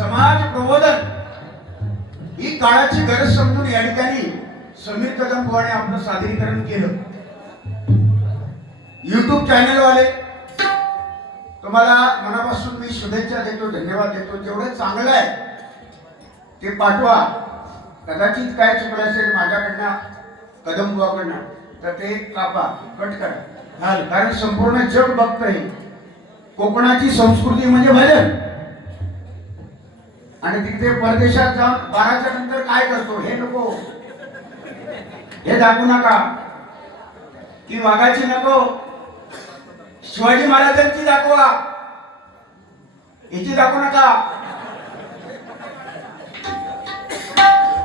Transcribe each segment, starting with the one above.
समाज प्रबोधन ही काळाची गरज समजून या ठिकाणी समीर कदम बुवाने आपलं सादरीकरण केलं. YouTube चॅनल वाले तुम्हाला मनापासून मी शुभेच्छा देतो, धन्यवाद देतो. जेवढं चांगलं आहे ते पाठवा. कदाचित काय चुकलं असेल माझ्याकडनं कदम बुवाकडनं तर ते कापा, कट करा. कारण संपूर्ण जग बघतंय कोकणाची संस्कृती म्हणजे भजन. आणि तिथे परदेशात जाऊन 12च्या नंतर काय करतो हे नको, हे दाखवू नका. ती वाघाची नको, शिवाजी महाराजांची दाखवा, हिची दाखवू नका.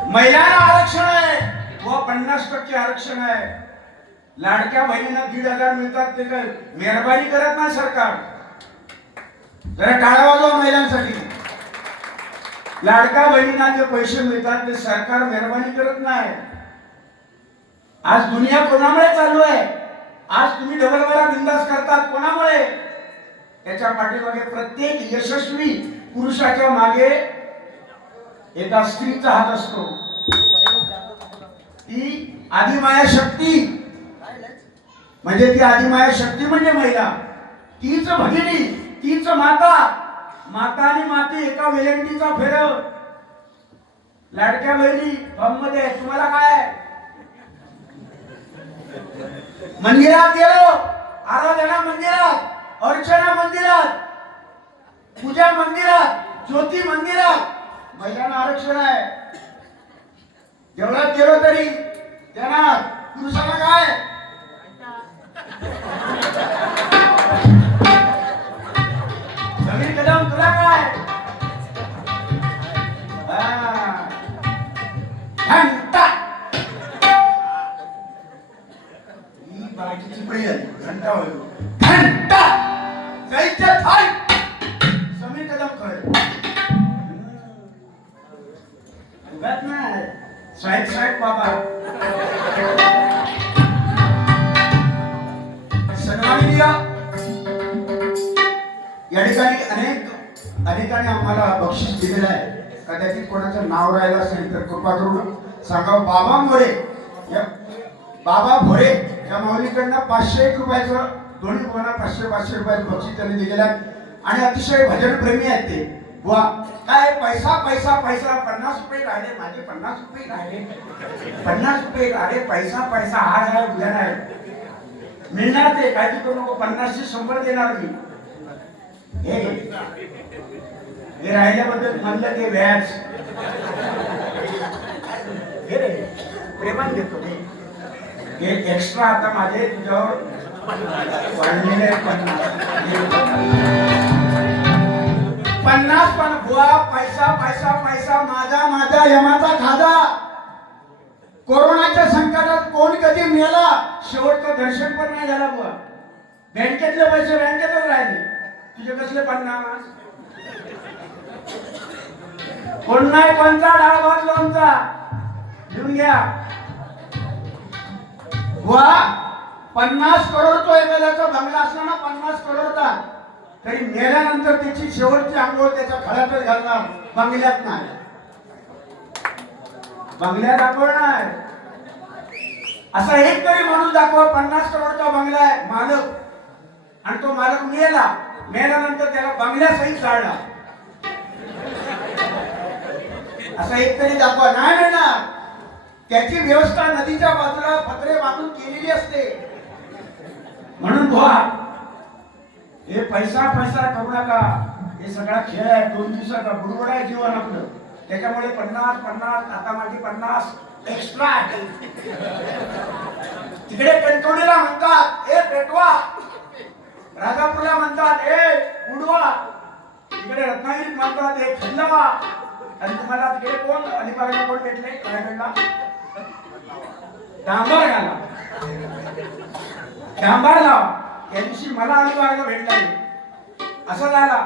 महिलांना आरक्षण आहे व 50% आरक्षण आहे. लाडक्या बहिणींना 1,500 मिळतात ते काय मेहरबानी करत नाही सरकार. जरा टाळा वाजवा महिलांसाठी. लाडक्या बहिणींना जे पैसे मिळतात ते सरकार मेहरबानी करत नाही. आज दुनिया कोणामुळे चालू आहे? आज तुम्ही डबल बरा बिंदास करतात कोणामुळे? त्याच्या पाठीमागे प्रत्येक यशस्वी पुरुषाच्या मागे एका स्त्रीचा हात असतो. ती आदिमाया शक्ती म्हणजे ती आदिमाया शक्ती म्हणजे महिला. तीच भगिनी, तीच माता. माता आणि माती एका वेलंटीचा फेरव. लाडक्या बहिणी फॉर्म मध्ये तुम्हाला काय? मंदिरात गेलो, आराधना मंदिरात, अर्चना मंदिरात, पूजा मंदिरात, ज्योती मंदिरात महिलांना आरक्षण आहे. जेवढ्यात गेलो तरी त्यांना पुरुषांना काय? समीर कदम तुला काय? घंटा ही बाकीची पळी आली. घंटा होईल घंटा जायचं थाय. समीर कदम खरं उगाच नाही. साईड साईड बाबा सन्माननीय या ठिकाणी अनेकांनी आम्हाला बक्षीस दिलेलं आहे. कदाचित कोणाचं नाव राहिलं असेल तर कृपा करून सांगा. बाबा मोरे, बाबा भोरे या माऊलीकडनं 501 रुपयाचं दोन्ही कोणा 500 रुपयाचं बक्षीस त्यांनी दिलेलं आहे. आणि अतिशय भजन प्रेमी आहेत ते. वा काय पैसा पैसा पैसा. 50 रुपये राहिले माझे, 50 रुपये राहिले, 50 रुपये राहिले. पैसा पैसा आज आहे उद्या नाही मिळणार. ते काय करू नको. 50 चे 100 देणार मी. हे राहिल्याबद्दल म्हणलं ते व्याज प्रेमान देतो. हे एक्स्ट्रा आता माझे तुझ्यावर वाढलेले 50 पण बुवा. पैसा पैसा पैसा माझा माझा यमाचा खाजा. कोरोनाच्या संकटात कोण कधी मेला शेवटचं दर्शन पण नाही झाला बुवा. बँकेतले पैसे बँकेतच राहिले. तुझे कसले 50? कोण नाही कोणता डाळ भात लोणचा घेऊन घ्या बुवा. 50 करोड तो एखाद्याचा बंगला असला ना 50 करोडचा तरी मेल्यानंतर त्याची शेवटची आंघोळ त्याच्या खळ्यातच घालणार, बंगल्यात नाही. बंगल्यात आंघोळ नाही. असा एक तरी माणूस दाखवा 50 करोडचा बंगला आहे मालक आणि तो मालक मेल्यानंतर त्याला बंगल्यासहित जाळला. असा एक तरी दाखवा. नाही मिळणार. त्याची व्यवस्था नदीच्या बाजूला पत्रे बांधून केलेली असते. म्हणून बुवा हे पैसा पैसा करू नका. हे सगळा खेळ आहे. 2 दिवसाचा बुडबुड आहे जीवन आपलं. त्याच्यामुळे 50 आता माझी 50 एक्स्ट्रा आहे. तिकडे कणकवलीला म्हणतात ए पेटवा, राजापूरला म्हणतात ए उडवा, तिकडे रत्नागिरीत म्हणतात ए खंडवा. आणि तुम्हाला तिकडे कोण अलिबागला कोण भेटले? रायगडला डांबर घाला, डांबर लावा. त्या दिवशी मला अलिबागला भेटला असं झाला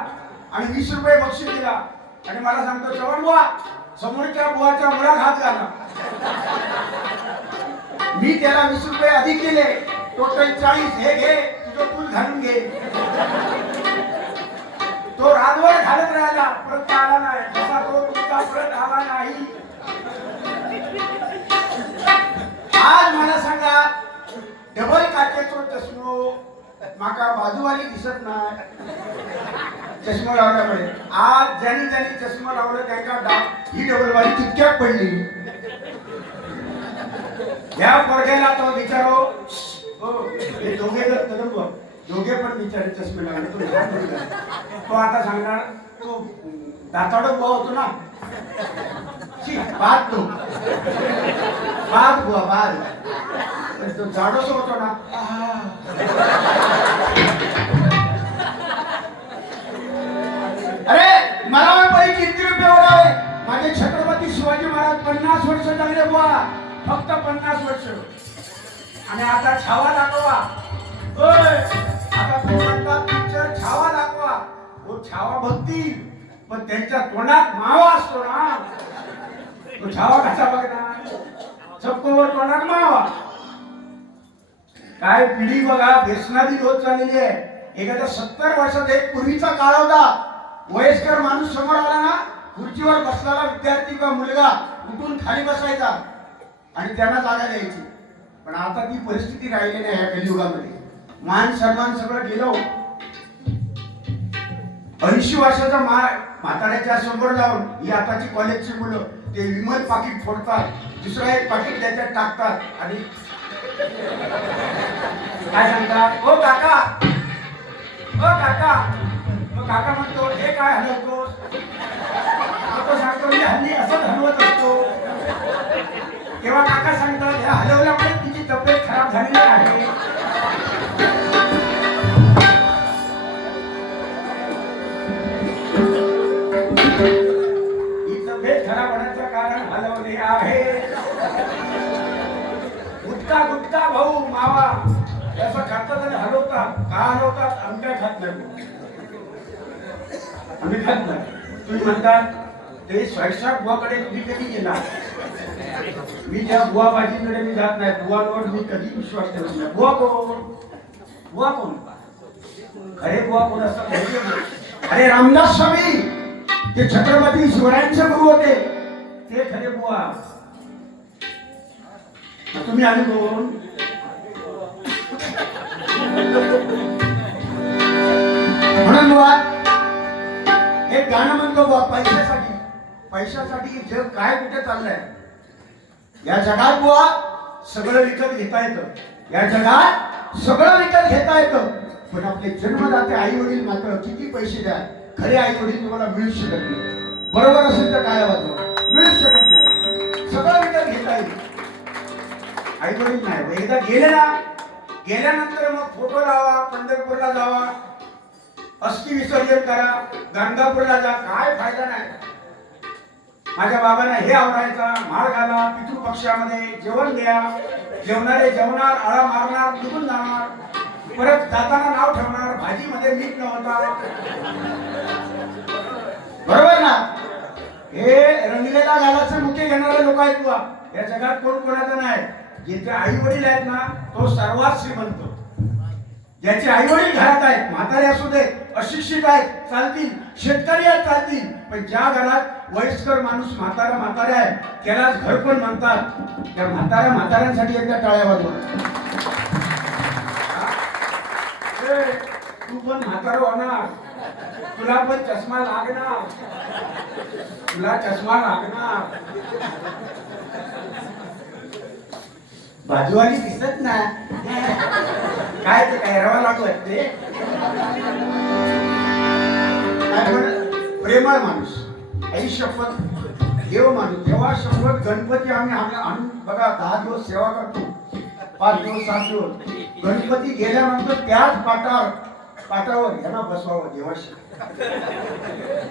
आणि 20 रुपये बक्षीस दिला आणि मला सांगतो चव्हाण बुवा समोरच्या बुवाच्या मुळात हात घाला. मी त्याला 20 रुपये अधिक दिले. टोटल 40. हे घे तुझं पूल घालून घे. तो रातभर घालत राहिला, परत आला नाही. तसा तो तुमचा परत आला नाही. आज मला सांगा, डबल काचेचो चष्मो माका बाजूवाली दिसत नाही. चष्मा लावल्यामुळे आज ज्यांनी ज्यांनी चष्मा लावलं त्यांना ही डबलवाली तितक्यात पडली. या पोरग्याला तो विचारो, हो हे दोघे पण बिचारे चष्मे लागले. तो आता सांगणार तो दाताड बुवा होतो ना, बाद बुवा बाद, तो जाडोस होतो ना. अरे मला परी किती रुपये उडावे. माझे छत्रपती शिवाजी महाराज 50 वर्ष जगले बुवा, फक्त 50 वर्ष. आणि आता छावा दाखवा. आता तो म्हणतात पिक्चर छावा दाखवा. तो छावा बघतील पण त्यांच्या तोंडात मावा असतो ना, तो छावा कसा बघणार. चक्कोवर तोंडात मावा. काय पिढी बघा व्यसनादी होत चाललेली आहे. एखाद्या 70 वर्षाचा एक पूर्वीचा काळ होता, वयस्कर माणूस समोर आला ना, खुर्चीवर बसलेला विद्यार्थी किंवा मुलगा उठून खाली बसायचा आणि त्यांना जागा द्यायची. पण आता ती परिस्थिती राहिली नाही. या कलियुगामध्ये मान सन्मान सगळं गेलो. 80 वर्षाचा म्हाताऱ्याच्या समोर जाऊन ही आताची कॉलेजची मुलं ते विमल पाकिट फोडतात, दुसरा एक पाकिट त्याच्यात टाकतात आणि काय सांगतात, ओ काका, ओ काका. मग काका म्हणतो हे काय हलवतोस. तो सांगतो मी हल्ली असंच हलवत असतो. तेव्हा काका सांगतात ह्या हलवल्यामुळे तिची तब्येत खराब झालेली आहे. ही तब्येत खराब होण्याचं कारण हलवले आहे. गुटका गुटका भाऊ मावा असं खातात आणि हलवतात. का हलवतात आम्ही काय खात नाही, आम्ही खात नाही. तुम्ही म्हणतात ते स्वयंपाक बुवाकडे तुम्ही कधी गेला. मी त्या बुवा बाजीकडे मी जात नाही. बुवावर मी कधी विश्वास ठेवत नाही. बुवा कोण, बुवा कोण, खरे बुवा कोण असतात. अरे रामदास स्वामी ते छत्रपती शिवरायांचे गुरु होते, ते खरे बुवा. तुम्ही आम्ही कोण. म्हणून बुवा एक गाणं म्हणतो बुवा, पैशासाठी पैशासाठी जग काय कुठे चाललंय. या जगात बुवा सगळं विकत घेता येतं. या जगात सगळं विकत घेता येतं. पण आपले जन्मदाते आई वडील मात्र किती पैसे द्या, खरे आई वडील तुम्हाला मिळू शकत नाही. बरोबर असेल तर काय वाटतं, मिळू शकत नाही. सगळं विकत घेता येईल, आई वडील नाही. एकदा गेले ना, गेल्यानंतर मग फोटो लावा, पंढरपूरला जावा, अस्थि विसर्जन करा, गाणगापूरला जा, काय फायदा नाही. माझ्या बाबांना हे आवडायचा, माळ घाला, पितृपक्षामध्ये जेवण द्या, जेवणारे जेवणार, आळा मारणार, निघून जाणार, परत जाताना नाव ठेवणार, भाजीमध्ये मीठ नव्हता. बरोबर ना. हे रंगलेला घालाचे मुके घेणारे लोक आहेत बुवा. या जगात कोण कोणाचं नाही. ज्याचे आई वडील आहेत ना तो सर्वात श्रीमंत. ज्याचे आई वडील घरात आहेत, म्हातारे असू दे, अशिक्षित आहेत चालतील, शेतकरी आहेत चालतील, पण ज्या घरात वयस्कर माणूस म्हातारा आहे त्यालाच घर पण म्हणतात. त्या म्हाताऱ्यांसाठी एकदा टाळ्या वाजवा. तू पण म्हातारा होणार, तुला पण चष्मा लागणार, तुला चष्मा लागणार. बाजूवाली दिसत ना, काय ते काय रवा लागू आहेत ते. प्रेमळ माणूस, आई शपथ देव माणूस. तेव्हा शपथ गणपती आम्ही आणून बघा 10 दिवस सेवा करतो, 5 दिवस 7 दिवस. गणपती गेल्यानंतर त्याच पाटावर यांना बसवावं देवाशी.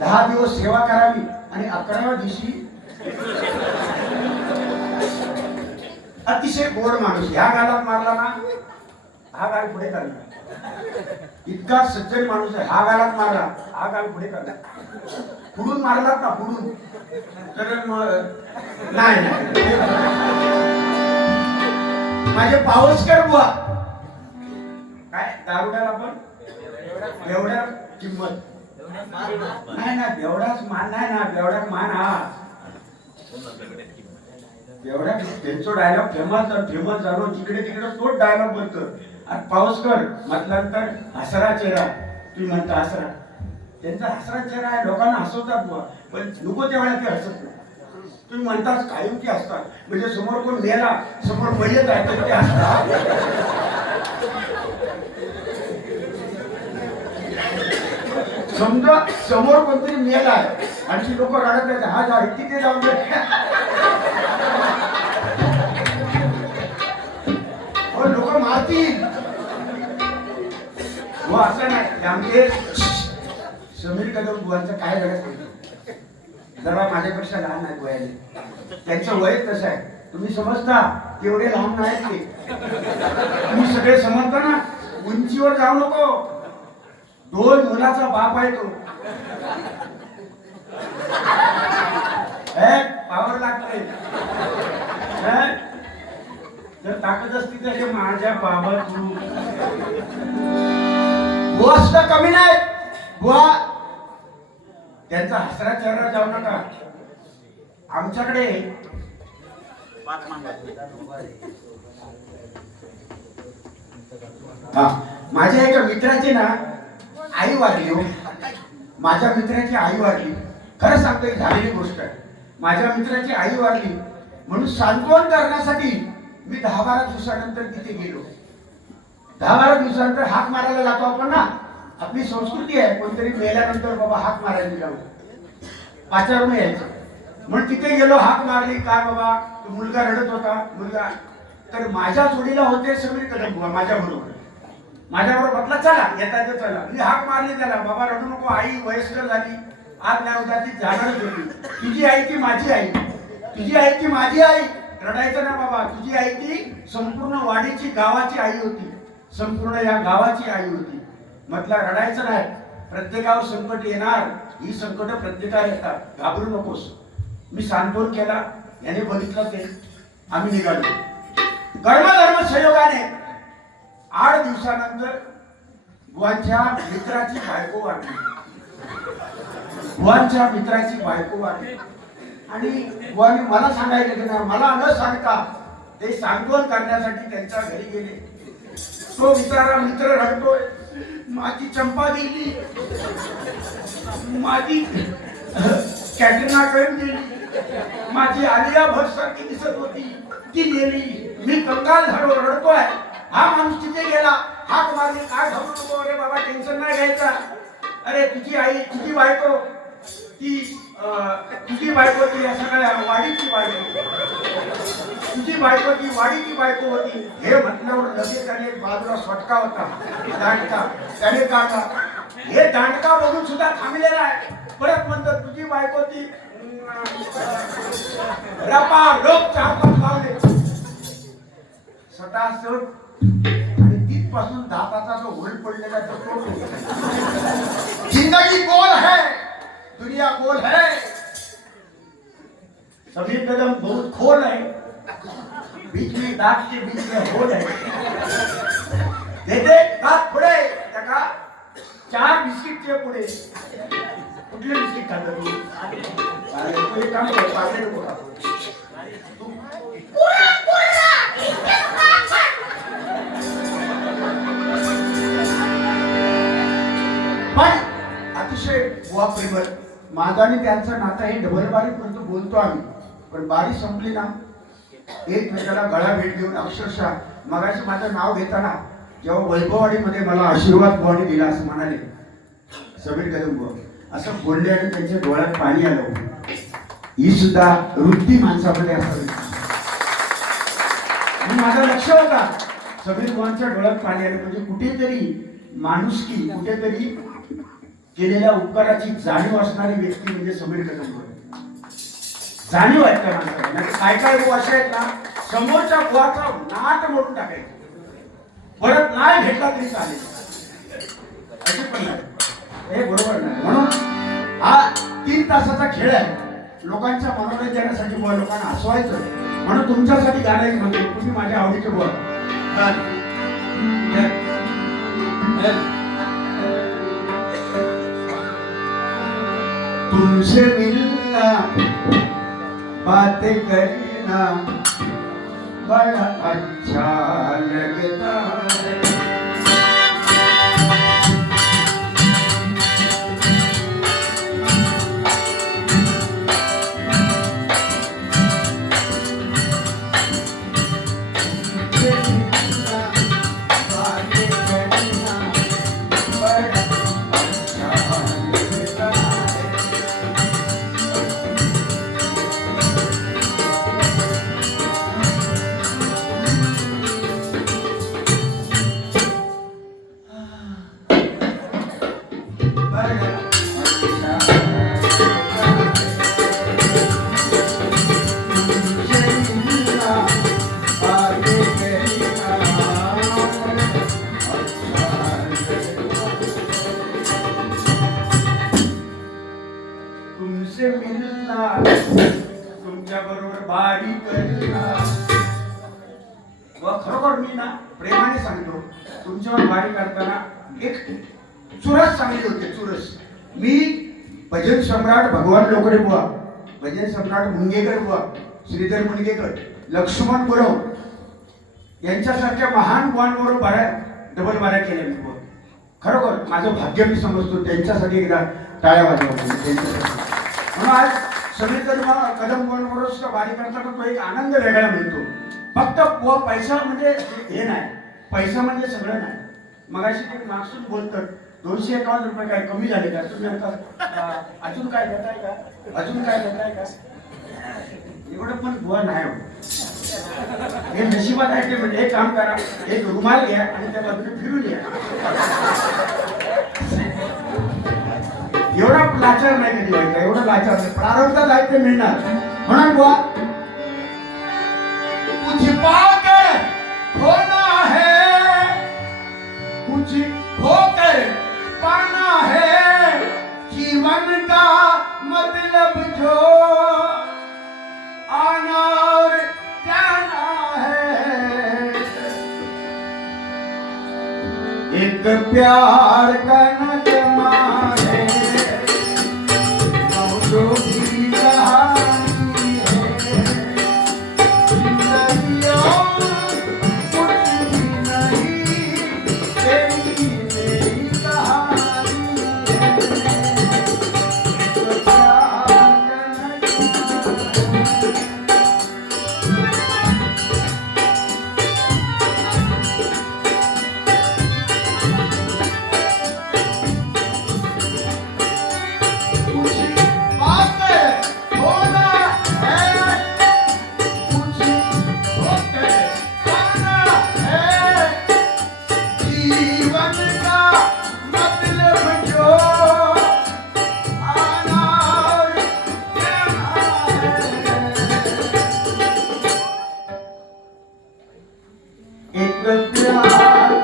10 दिवस सेवा करावी आणि 11व्या दिवशी अतिशय गोड माणूस. ह्या गालात मारला ना हा गाल पुढे करणार. इतका सज्जन माणूस आहे. हा गालात मारला हा गाल पुढे करणार. पुढून मारलात ना पुढून तर नाही. माझे पावसकर बुवा काय दारुड्याला पण एवढ्या किंमत. नाही ना, बेवडाच मान नाही ना, बेवडा मान हा बेवडा. त्यांचा डायलॉग फेमस झालो, जिकडे तिकडे तोच डायलॉग बोलतो. आणि पाऊसकर म्हटल्यानंतर हसरा चेहरा, तुम्ही म्हणता हसरा, त्यांचा हसरा चेहरा आहे, लोकांना हसवतात बुवा, पण नको त्या वेळेला ते हसत नाही. तुम्ही म्हणताच कायम की असतात, म्हणजे समोर कोण मेला, समोर मयत आहे तर ते असतात. समजा समोर कोणतरी मेला आहे आणि लोक रडत आहेत, हा जा तिथे जाऊन लोक मारतील. हो असं नाही. आमचे समीर कदम बुवांचं काय घडत जरा माझ्यापेक्षा लहान आहेत वयाने, त्यांचं वय कसं आहे तुम्ही समजता, तेवढे लहान नाहीत ते. तुम्ही सगळे समजता ना, उंचीवर जाऊ नको, 2 मुलाचा बाप आहे तो. पावर लागते. जर ताकद असती तर माझ्या बाबा तू बुवा सुद्धा कमी नाही. बुवा त्यांचा हसरा चेहरा जाऊ नका. आमच्याकडे माझ्या एका मित्राची ना आई वारली. हो, माझ्या मित्राची आई वारली. खरं सांगतो, एक झालेली गोष्ट आहे. माझ्या मित्राची आई वारली म्हणून सांत्वन करण्यासाठी मी 10-12 दिवसानंतर तिथे गेलो. 10-12 दिवसानंतर हाक मारायला जातो आपण ना, आपली संस्कृती आहे. कोणतरी मेल्यानंतर बाबा हाक मारायला जाऊ, पाचारून यायचं. म्हणून तिथे गेलो, हाक मारली. काय बाबा, तो मुलगा रडत होता. मुलगा तर माझ्या जोडीला होते समीर कदम बुवा, माझ्याबरोबर म्हटलं चला येता तर चला. मी हाक मारली त्याला, बाबा रडू नको, आई वयस्कर झाली, आज नाही होता, ती जाणारच होती. तुझी आई की माझी आई, तुझी आई की माझी आई, रडायचं ना बाबा. तुझी आई ती संपूर्ण वाडीची गावाची आई होती, संपूर्ण या गावाची आई होती. म्हटलं रडायचं नाही, प्रत्येकावर संकट येणार, ही संकट प्रत्येकाला येतात, घाबरू नकोस. मी सांत्वन केला, याने बघितलं ते, आम्ही निघालो. कर्मधर्म संयोगाने 8 दिवसानंतर बुवांच्या मित्राची बायको वारली. बुवांच्या मित्राची बायको वारली आणि बुवांनी मला सांगायला गेलं, मला न सांगता ते सांत्वन करण्यासाठी त्यांच्या घरी गेले. तो बिचारा मित्र रडतोय, माझी चंपा गेली, माझी कॅटरीना कैफ गेली, माझी आलिया भट सारखी दिसत होती ती गेली. मी कंगाल झालो, रडतोय. हा माणूस तिथे गेला, हाक मारली, काय घाबरू नको, अरे बाबा टेन्शन नाही घ्यायचा. अरे तुझी आई, तुझी बायको ती, तुझी बायको ती सगळ्या वाडीची बायको, तुझी बायको ती वाडीची बायको होती. हे म्हटल्यावर लगेच त्याने बाजूला स्वटका होता, दांडका त्याने काढला. हे दांडका बघून सुद्धा थांबलेला आहे. परत म्हणतात तुझी बायको ती, रपा लोक चापत लावले स्वतः सोड. आणि तिथपासून दाताचा जो होल पडलेला तो जिंदगी गोल है, दुनिया गोल है. समीर कदम बहुत खोल है, बीच में दांत के बीच में होल है. देते दात पुढे त्याका 4 बिस्किटचे पुढे. कुठले बिस्किट खात तू? एक काम कर, पार्ले नको खा. पण अतिशय बुवा प्रेमळ. माझा आणि त्यांचं नातं हे डबल बारी पर्यंत बोलतो आम्ही, पण बारी संपली ना एकमेकाला गळा भेट देऊन अक्षरशः. मगाशी माझं नाव घेताना जेव्हा वैभववाडीमध्ये मला आशीर्वाद बुवाने दिला असं म्हणाले समीर कदम बुवा, असं बोलले आणि त्यांच्या डोळ्यात पाणी आलं. ही सुद्धा वृत्ती माणसामध्ये असावी. आणि माझं लक्ष होता समीर बुवांच्या डोळ्यात पाणी आलं म्हणजे कुठेतरी माणुसकी, कुठेतरी केलेल्या उपकाराची जाणीव असणारी व्यक्ती म्हणजे समीर कदम बुवा. जाणीव आहे त्या माणसाला. काय काय बुवा असे आहेत ना, समोरच्या बुवाचा नाट मोडून टाकायचं, परत नाही भेटला तरी चालेल, असे पण नाही. हे बरोबर नाही. म्हणून हा 3 तासाचा खेळ आहे. लोकांच्या मनोरंजनासाठी बुवा, लोकांना हसवायचं. म्हणून तुमच्यासाठी गाणं म्हणतो, तुम्ही माझ्या आवडीचे बुवा. तुमसे मिलना बातें करना बड़ा अच्छा लगता है। तुमसे मिलना तुमच्या बरोबर बारी करणार व खरोखर मी ना प्रेमाने सांगतो तुमच्यावर बारी करताना एक चुरस सांगितली होती चुरस मी भजन सम्राट भगवान लोकडे बुवा भजन सम्राट मुंगेकर बुवा श्रीधर मुंगेकर लक्ष्मण गुरव यांच्यासारख्या महान बुवांवर बाऱ्या डबल बाऱ्या केल्या मी बुवा खरोखर माझं भाग्य मी समजतो त्यांच्यासाठी एकदा टाळ्या वाजवा त्यांच्यासाठी म्हणून आज सगळे कदम बरोबर बारी करताना तो एक आनंद वेगळा मिळतो फक्त पैसा म्हणजे हे नाही पैसा म्हणजे सगळं नाही मगाशी ते मागसून बोलतात 251 रुपये काय कमी झाले का तुम्ही आता अजून काय देताय का अजून काय देताय का एवढं पण बुवा नाही हे नशिबात आहे ते म्हणजे एक काम करा एक रुमाल घ्या आणि त्या बाजूने फिरून या एवढा लाचार नाही कधी व्हायचा एवढा लाचार नाही प्रारंभात आहे ते मिळणार म्हणून बुवा कुछ पाकर होना है कुछ होकर पाना है जीवन का मतलब जो आना और जाना है एक प्यार का नगमा है जो भी कहानी है जिंदगी और कुछ भी नहीं तेरी मेरी कहानी है एक प्यार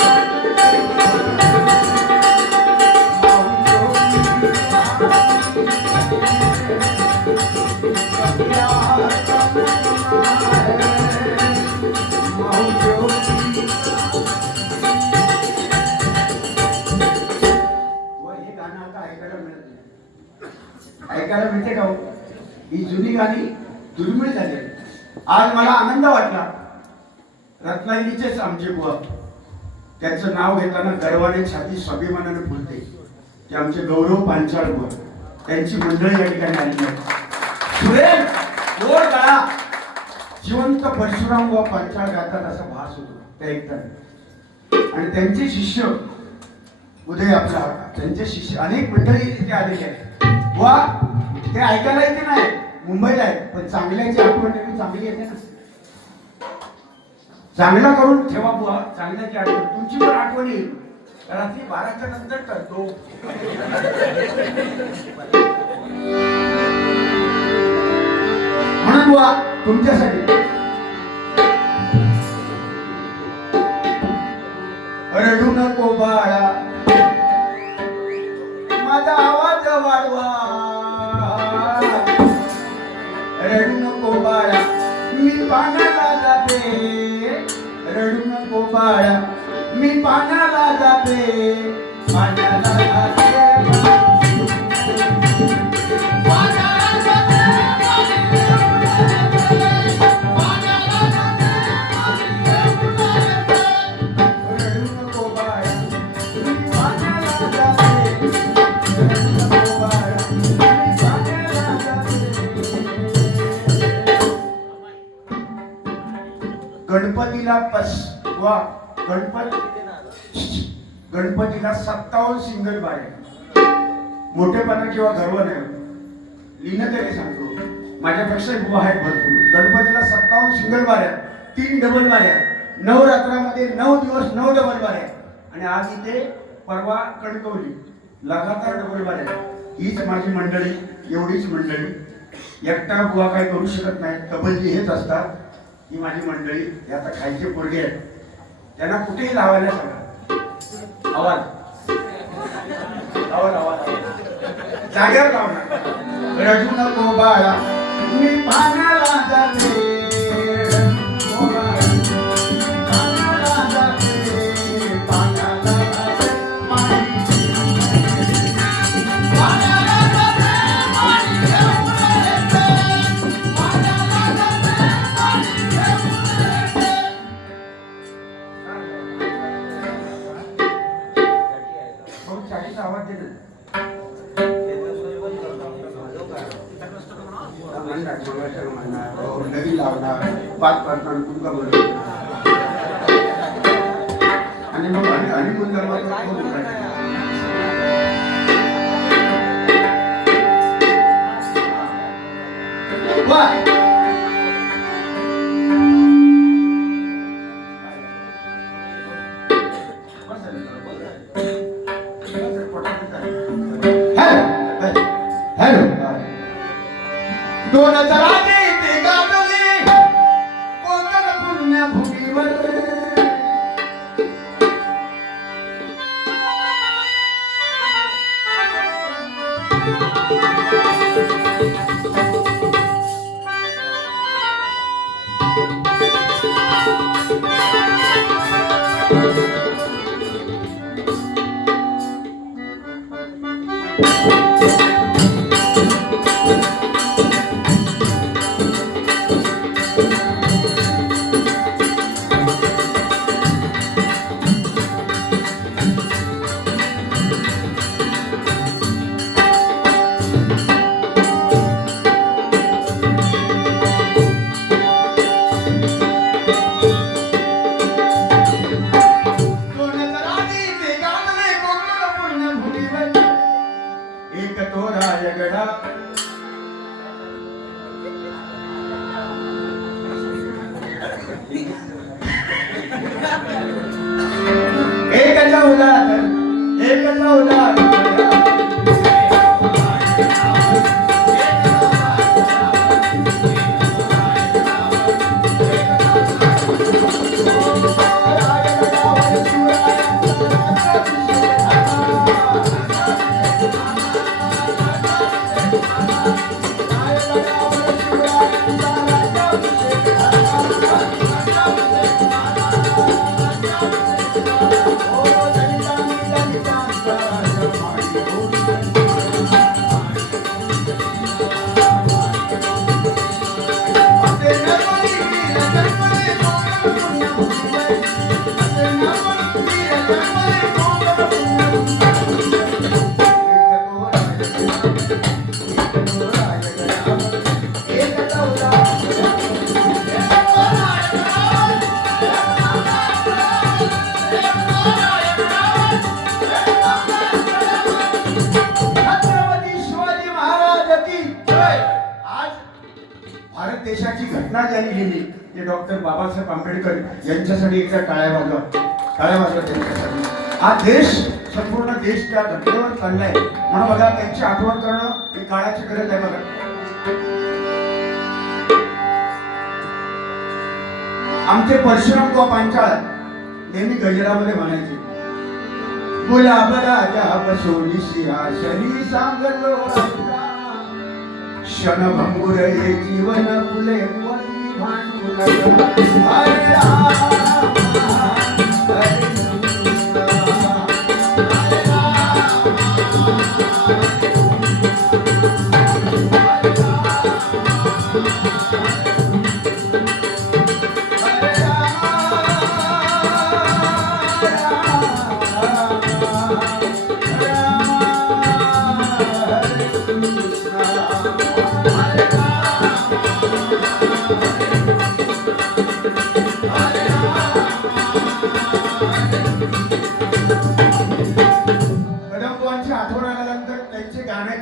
का ऐकायला मिळते का ही जुनी गाणी दुर्मिळ झाली आज मला आनंद वाटला रत्नागिरीचेच आमचे बुवा त्यांचं नाव घेताना गर्वाने छाती स्वाभिमानाने फुलते ते आमचे गौरव पांचाळ बुवा त्यांची मंडळी या ठिकाणी आली आहे सुरेल गोड गळा जिवंत परशुराम बुवा पांचाळ गातात असा भास होतो त्या ऐकताना आणि त्यांचे शिष्य उदय आपला त्यांचे शिष्य अनेक मंडळी तिथे आलेले आहेत वा ते ऐकायला येते नाही मुंबईला आहे पण चांगल्याची आठवण चांगली येते ना चांगला करून ठेवा बुवा चांगल्याची आठवण तुमची पण आठवण येईल रात्री 12च्या नंतर करतो म्हणून बुवा तुमच्यासाठी रडू नको बाळा माझा आवाज वाढवा रडू नको बाळा मी पाण्याला जाते रडू नको बाळा मी पाण्याला जाते पाण्याला जाते किंवा गणपतीला 57 सिंगल बाऱ्या. मोठेपणा किंवा गर्व नाही, लिहिणं तरी सांगतो, माझ्यापेक्षा बुवा आहेत भरपूर. गणपतीला 57 सिंगल बाऱ्या, 3 डबल बाऱ्या, नवरात्रामध्ये 9 दिवस 9 डबल बाऱ्या, आणि आज इथे परवा कणकवली लगातार डबल बाऱ्या. हीच माझी मंडळी, एवढीच मंडळी. एकटा बुवा काय करू शकत नाही, तबलजी हेच असतात. ही माझी मंडळी. हे आता खायचे पोरगे आहेत, त्यांना कुठेही लावायला सांगा. आवाज आवाज आवाज जागेवर लावणार. रजू नको बाळा मी पाण्याला जाते, आवाज दे नदी लावणार 5% तुमका बोलतो आणि मग आणि दोन जराने ते गाजले कोकण पुण्य भूमीवर. देशाची घटना ज्यांनी लिहिली ते डॉक्टर बाबासाहेब आंबेडकर यांच्यासाठी एकदा टाळ्या वाजवा, टाळ्या वाजवा त्यांच्यासाठी. हा देश, संपूर्ण देश त्या घटनेवर चाललाय म्हणून बघा त्यांची आठवण करणं ही काळाची गरज आहे. बघा आमचे परशुराम बुवा पांचाळ नेहमी गजरामध्ये म्हणायचे, गुलाब राजा बसवली सिंहासनी सांगलो क्षणभंगुर हे जीवन फुले Hare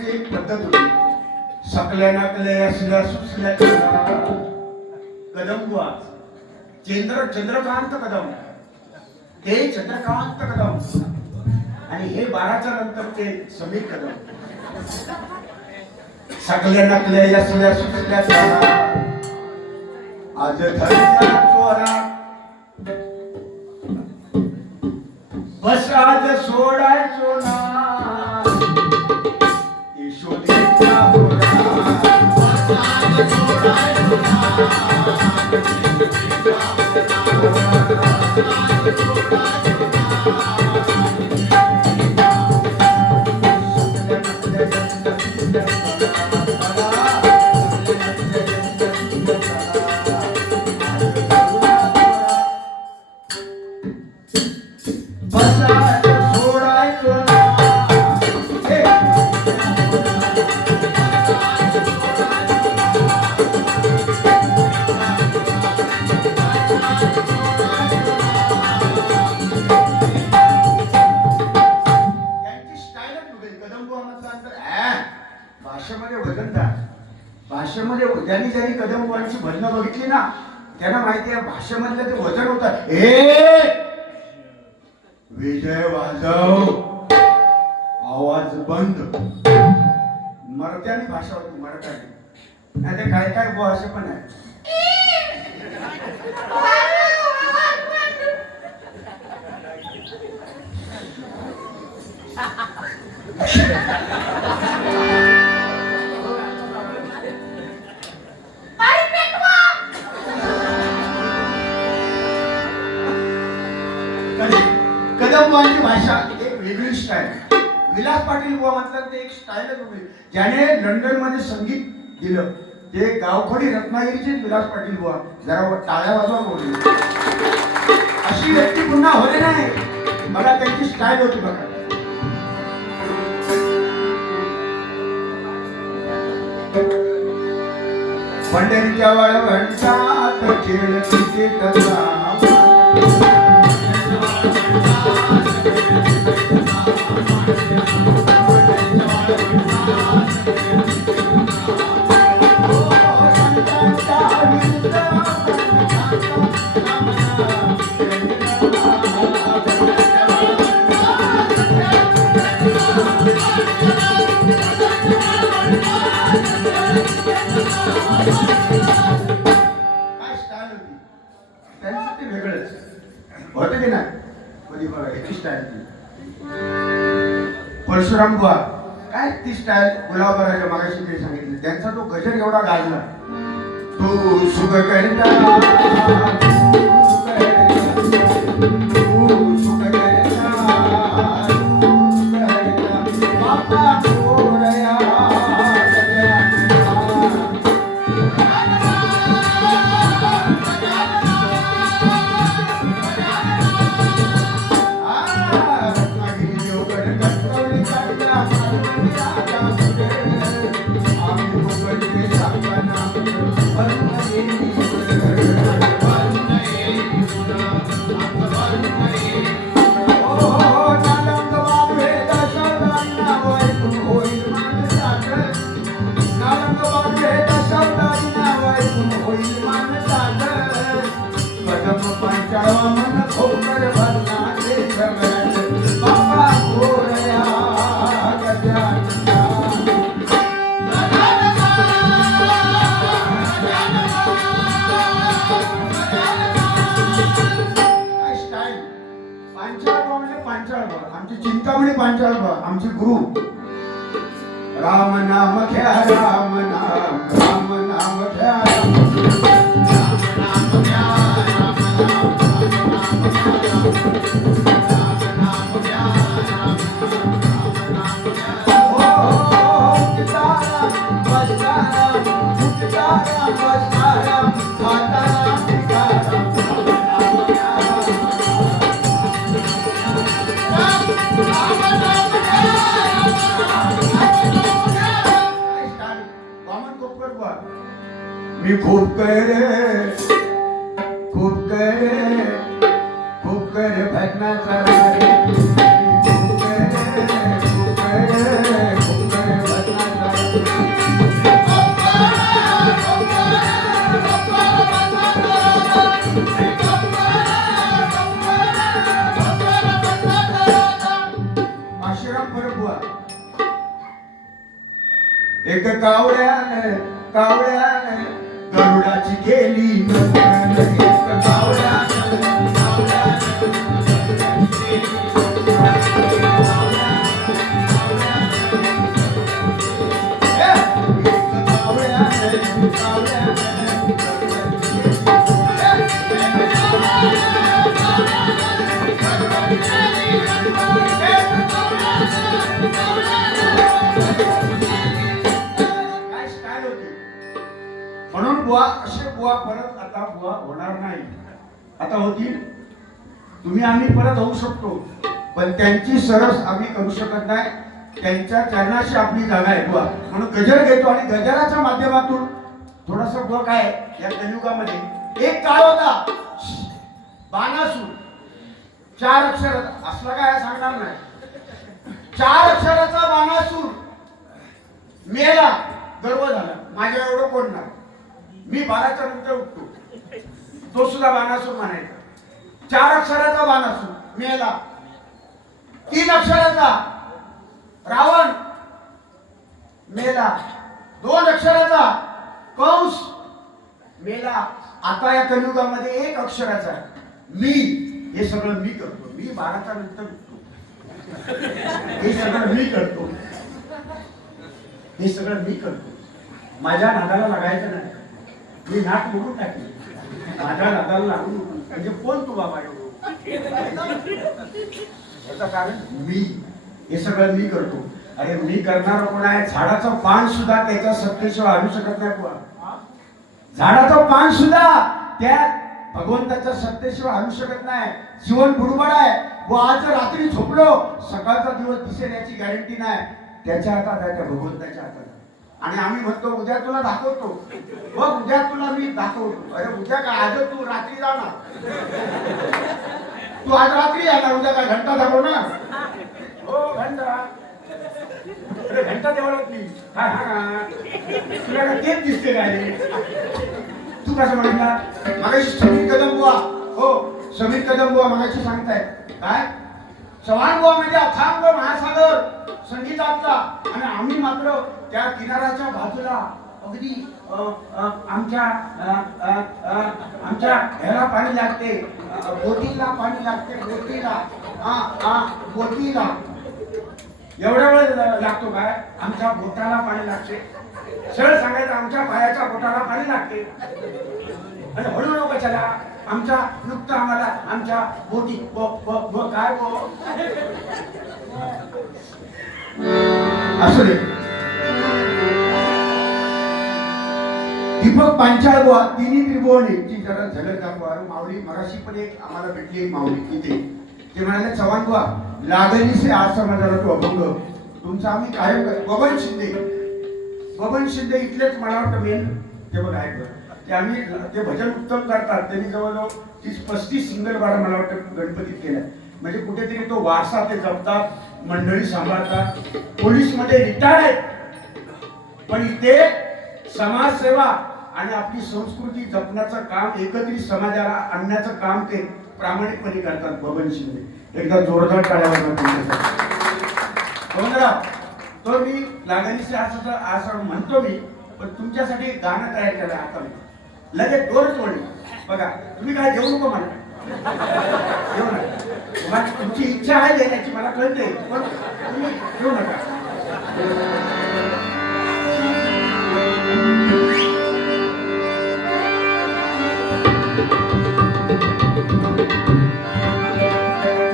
म्हणायची एक पद्धत होती. सकल्या नकले असल्या सुसल्या कदम बुवा, चंद्रकांत कदम, हे चंद्रकांत कदम आणि हे 12च्या नंतरचे समीर कदम. सकल्या नकल्या असल्या सुसल्या आज धरला चोरा बस आज सोडायचो ना यशोदेचा होरा. बस आज सोडायचो भाषेमध्ये वजनदार. भाषेमध्ये ज्यांनी ज्यांनी कदमबाबांची भजनं बघितली ना त्यांना माहिती आहे भाषेमधलं ते वजन होतं. हे विजय वाजव आवाज बंद. मराठ्याने भाषा होती मराठी. नाही ते काय काय भाषा पण आहे. कदमबाबांची भाषा एक वेगळी स्टाईल. विलास पाटील बुवा म्हटलं ते एक स्टाईलच होती. ज्याने लंडन मध्ये संगीत दिलं ते गावखोडी रत्नागिरीचे विलास पाटील बुवा. जरा टाळ्या वाजवा बोलले. अशी व्यक्ती पुन्हा होते नाही. मला त्यांची स्टाईल होती बघा. पंढरीच्या वाळवंटात खेळ क्रिकेटचा परशुराम बुवा काय ती स्टाईल गुलाबराच्या मागाशी ते सांगितलं. त्यांचा तो गजर एवढा गाजला. तू सुख करता आमची चिंतामणी पांचाळ आमची गुरु. राम नाम घ्या राम नाम राम नाम घ्या मी खूप करे भजनाचा एक कावळ्यानं कावळ्यानं गरुडाची केली नोंद. एक कावळ्यानं म्हणून बुवा असे बुवा परत आता बुवा होणार नाही. आता होतील तुम्ही आम्ही परत होऊ शकतो, पण त्यांची सरस आम्ही करू शकत नाही. त्यांच्या चरणाशी आपली जागा आहे बुवा. म्हणून गजर घेतो आणि गजराच्या माध्यमातून थोडस बुवा काय या कलियुगामध्ये एक काळ होता बाणासूर. 4 अक्षर असला काय सांगणार नाही. 4 अक्षराचा बाणासूर मेला. गर्व झाला माझ्या एवढं कोण नाही, मी 12च्या नंतर उठतो. तो सुद्धा बाणासूर म्हणायचा. 4 अक्षराचा बाणासूर मेला. 3 अक्षराचा रावण मेला. 2 अक्षराचा कंस मेला. आता या कलियुगामध्ये 1 अक्षराचा मी. हे सगळं मी करतो. मी 12च्या नंतर उठतो. हे सगळं मी करतो. हे सगळं मी करतो. माझ्या नादाला लागायचं नाही. मी नाक मोडून टाकली. माझ्या नादाला लागून म्हणजे कोण तू बाबा याचं कारण मी. हे सगळं मी करतो. अरे मी करणार कोण आहे? झाडाचं पान सुद्धा त्याच्या सत्तेशिवाय आणू शकत नाही बुवा. झाडाचं पान सुद्धा त्या भगवंताच्या सत्तेशिवाय आणू शकत नाही. जीवन बुडबड आहे व आज रात्री झोपलो सकाळचा दिवस दिसेल याची गॅरंटी नाही. त्याच्या हातात आहे, त्या भगवंताच्या हातात. आणि आम्ही म्हणतो उद्या तुला दाखवतो, मग उद्या तुला मी दाखवतो. अरे उद्या काय? आज तू रात्री जाणार. तू आज रात्री येणार, उद्या काय घंटा दाखवणार? हो घंटा. अरे घंटा देवळत नाही. तुला काय तेच दिसते काय रे? तू कसं म्हणला? मागाशी समीर कदम बुवा, हो समीर कदम बुवा मागाशी सांगताय काय? चव्हाण बुवा म्हणजे अथांग महासागर संगीतातला. आणि आम्ही मात्र त्या किनाऱ्याच्या बाजूला अगदी आमच्या ह्याला पाणी लागते, बोटीला पाणी लागते. बोटीला एवढा वेळ लागतो काय? आमच्या बोटाला पाणी लागते. सरळ सांगायचं आमच्या पायाच्या बोटाला पाणी लागते. आणि हळू नको चला आमच्या नुकतं आम्हाला आमच्या बोटी काय असू दे. दीपक पांचाळ बुवा तिन्ही त्रिभुवनीची जरा झलक दाखवा. माऊली मगाशी पण एक आम्हाला भेटली एक माऊली इथे. ते म्हणाले चव्हाण बुवा लागली से आज समाजाला तो अभंग तुमचा आम्ही कायम बबन शिंदे इथलेच मला वाटतं मेन ते बघ आहे ते आम्ही ते भजन उत्तम करतात. त्यांनी जवळजवळ 30-35 सिंगल बारा मला वाटतं गणपतीत केल्या. म्हणजे कुठेतरी तो वारसा ते जपतात, मंडळी सांभाळतात. पोलीस मध्ये रिटायर्ड आहेत पण इथे समाजसेवा आणि आपली संस्कृती जपण्याचं काम, एकत्रित समाजाला आणण्याचं काम ते प्रामाणिकपणे करतात. बबन शिंदे एकदा जोरदार टाळ्या वाजवा. तो मी लागणीचे असं म्हणतो मी, पण तुमच्यासाठी एक गाणं तयार केलं आता मी लगेच दोरच वळली. बघा तुम्ही काय जेवू नको मला, जेवू नका. तुमची इच्छा आहे देण्याची मला कळते, पण तुम्ही जेवू नका.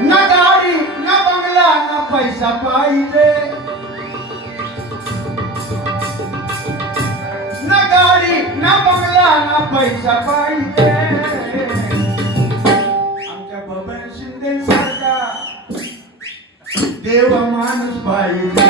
ना गाडी ना बंगला ना पैसा पाहिजे, ना गाडी ना बंगला ना पैसा पाहिजे. आमच्या बबन शिंदे सारखा देव माणूस पाहिजे.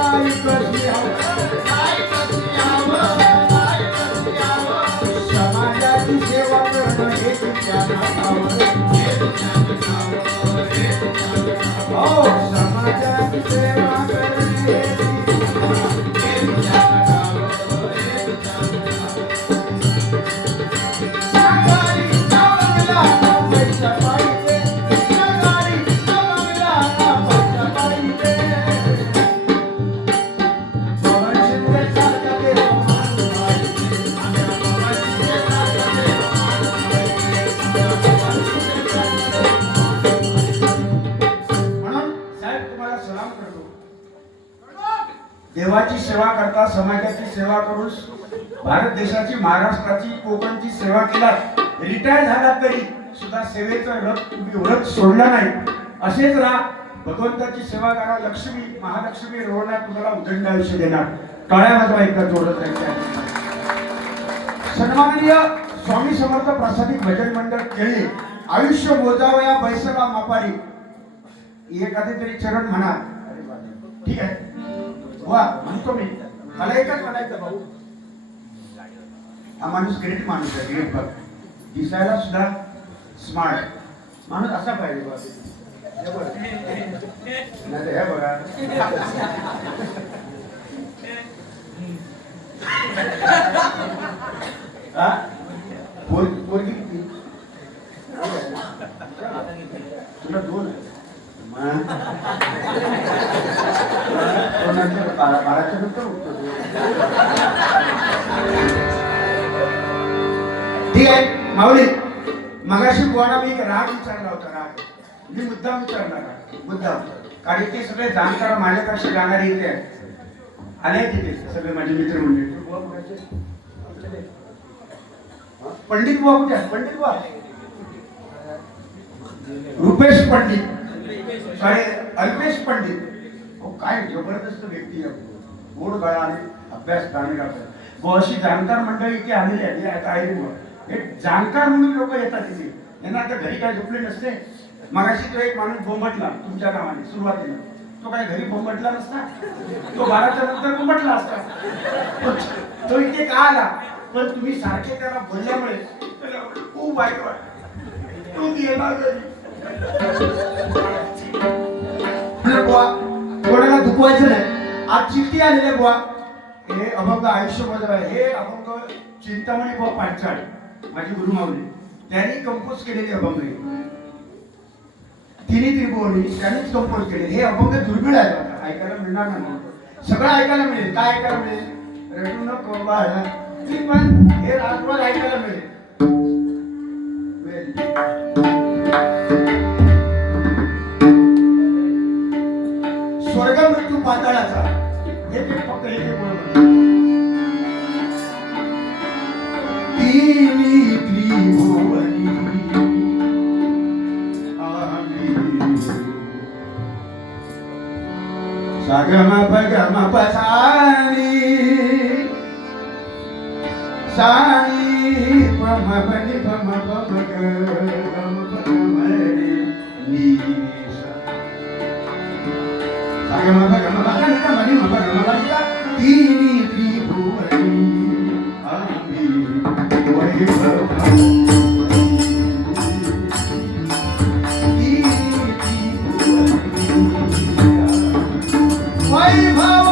आई कशी समाजाची सेवा करणं हे तुझ्या नावावर. हो समाजाची सेवा करणे देवाची सेवा करता, समाजाची सेवा करून भारत देशाची, महाराष्ट्राची, कोकणची सेवा केला. रिटायर झाला तरी सुद्धा सेवेचा रथ तुम्ही व्रत सोडला नाही. असेच राहा, भगवंताची सेवा करा. लक्ष्मी महालक्ष्मी रोवणार, तुम्हाला उदंड आयुष्य देणार. टाळ्या वाजवा एकदा जोडत राहायच्या. सन्माननीय स्वामी समर्थ प्रसादी भजन मंडळ केळी, आयुष्य मोजावया बैसला मापारी. एखादे तरी चरण म्हणा. ठीक आहे, वा म्हणतो मी. मला एकच म्हणायचं भाऊ, हा माणूस ग्रेट माणूस आहे. ग्रेट बघ, दिसायला सुद्धा स्मार्ट माणूस असा पाहिजे बघ. नाही तर हे बघा, पोरगी किती तुला? दोन आहे. बाराच्या नंतर उठतो. ठीक आहे माऊली, मगाशी बुवाना मी एक राग विचारला होता. राग मी मुद्दाम विचारणार, मुद्दाम. कारण ते सगळे जाणकार माझ्याकडे जाणारे इथे आहेत. आले तिथे सगळे माझे मित्र म्हणजे. पंडित बुवा कुठे आहेत? पंडित बुवा, रुपेश पंडित, सॉरी अल्पेश पंडित. काय जबरदस्त व्यक्ती आहे. गोड गळाने अभ्यास जाणील आपल्याला. अशी जाणकार मंडळी इथे आलेली आहे. हे जाणकार म्हणून लोक येतात इथे. यांना आता घरी काय झोपले नसते. मगाशी तो एक माणूस बोंबटला तुमच्या नावाने सुरुवातीला. तो काय घरी बोंबटला नसता, तो 12च्या नंतर बोंबटला असता. तो इथे का आला? पण तुम्ही सारखे त्याला बोलल्यामुळे त्याला खूप वाईट वाटत. तू गेला घरी. बुवा कोणाला दुखवायचं नाही. आज चिठ्ठी आलेली बुवा, हे अभंग आयुष्य मध्ये आहे. हे अभंग चिंतामणी बुवा पांचाळ, माझी गुरुमाऊली, त्यांनी कंपोज केलेले अभंग. तिन्ही त्रिभुवनी त्यांनीच कंपोज केले. हे अभंग दुर्मिळ आहे, ऐकायला मिळणार नाही. सगळं ऐकायला मिळेल. काय ऐकायला मिळेल? रडू नको बाळा, पण हे राजवाद ऐकायला मिळेल. स्वर्ग मृत्यू पाताळाचा हे ते फक्त हे बोलतो. तिन्ही त्रिभुवनी सागम पगम पसाणी साणी पम बनि पम पम गम पम नी सागम पगम पसाणी मनि पम पम तिन्ही त्रिभुवनी आम्ही वैभव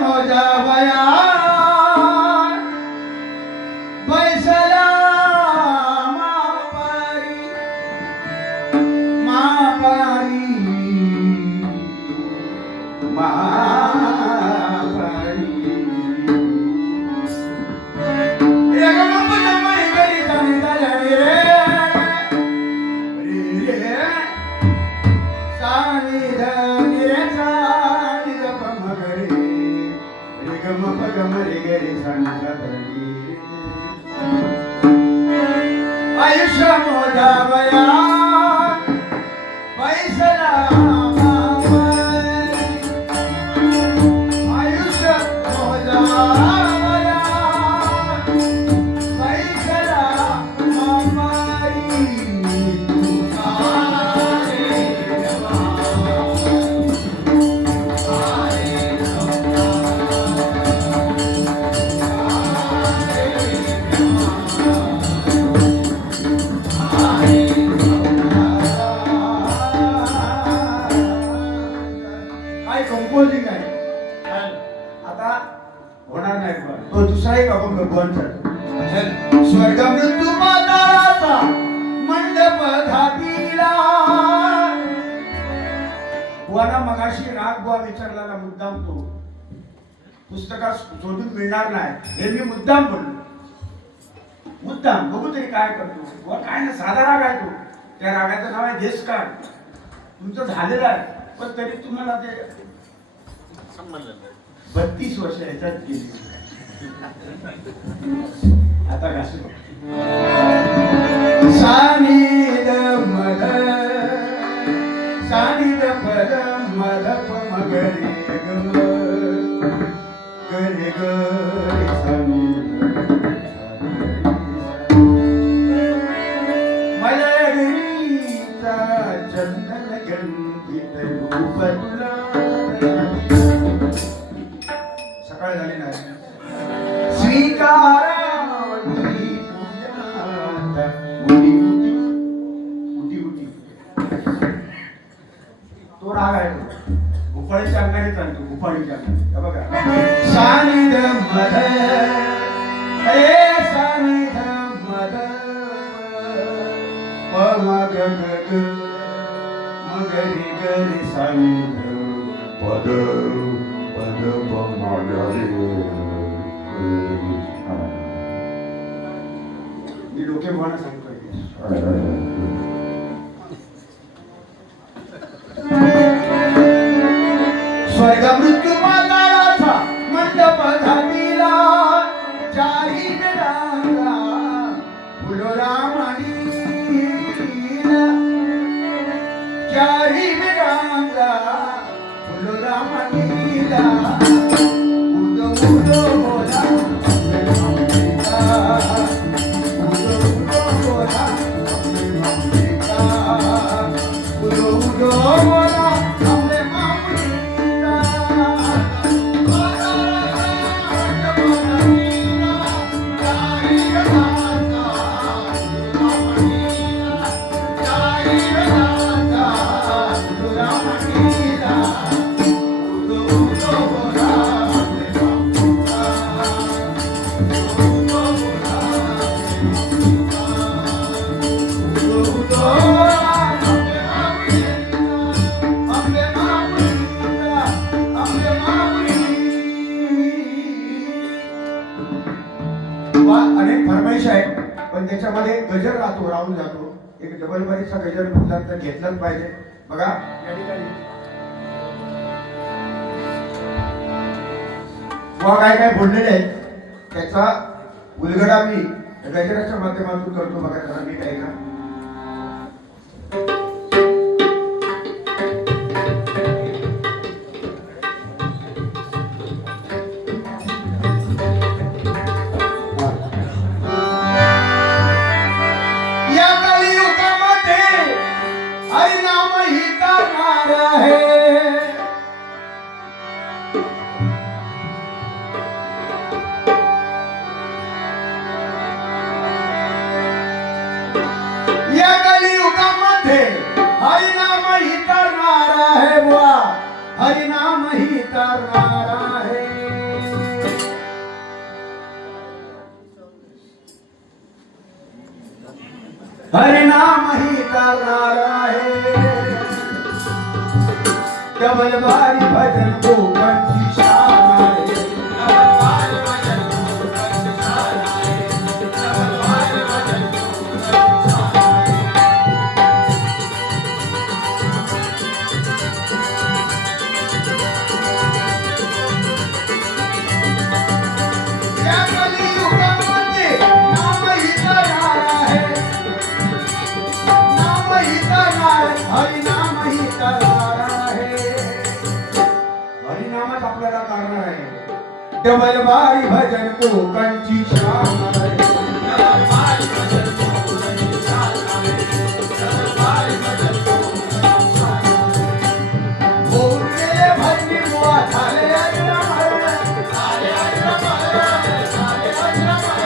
मोजावया बैसला मापारी आयुष्य मोजावया पैसला आयुष्य मोजावया पैसला कंपोजिंग आहे आता होणार नाही तो दुसरा एक आपण भगवान स्वर्ग मृत्यू पाताळाचा मंडप घातीला बुवाना मगाशी राग बुवा विचारलेला मुद्दाम तो पुस्तकात शोधून मिळणार नाही हे मी मुद्दाम बोललो मुद्दाम बघू तरी काय करतो बुवा काय ना साधा राग आहे तो त्या रागाचं नाव आहे देशकाळ तुमचं झालेलं आहे पण तरी तुम्हाला ते 32 वर्ष याच्यात गेली आता घासू सानिद पद मदप मगरे गम गरे गरे मलगरीचा चंदन गंधित रूप तुला सकाळ झाली नाही स्वीकारावती उटी उटी तो राग आहे तो भोपाळीच्या अंगाने चालतो भोपाळीच्या अंगाने बघा सानिध मद हे सानिध मद मग गग मगरी गरी सानिध पद मी डोके बोलणं सांगतोय स्वर्ग मृत्यू पाताळाचा मंडप घातीला चारी बेरांगा फुलोरा माडीला चारी बेरांगा फुलोरा माडीला उदो उदो बोला उदो उदो बोला अनेक फरमाईश आहे पण त्याच्यामध्ये गजर राहून जातो एक डबल बारीचा गजर घेतला तर घेतलाच पाहिजे बघा या ठिकाणी काय काय बोललेले आहेत त्याचा उलगडा मी गजराच्या माध्यमातून करतो बघा जरा मी काय ना या कलियुगामध्ये हरिनाम ही करणारा है बुवा हरिनाम ही करणारा है करणार आहे डबल बारी भजन कोकणची शान आहे डबल बारी भजन कोकणची शान आहे डबल बारी भजन कोकणची शान आहे या कलियुगामध्ये नाम ही करणार आहे नाम ही करणार हरिनाम ही करणार हरिनामच आपल्याला करणार आहे डबल बारी भजन कोकणची शान आहे डबल बारी भजन कोकणची शान आहे डबल बारी भजन कोकणची शान आहे होऊन गेले भजनी बुवा झाले अजरामर झाले अजरामर झाले अजरामर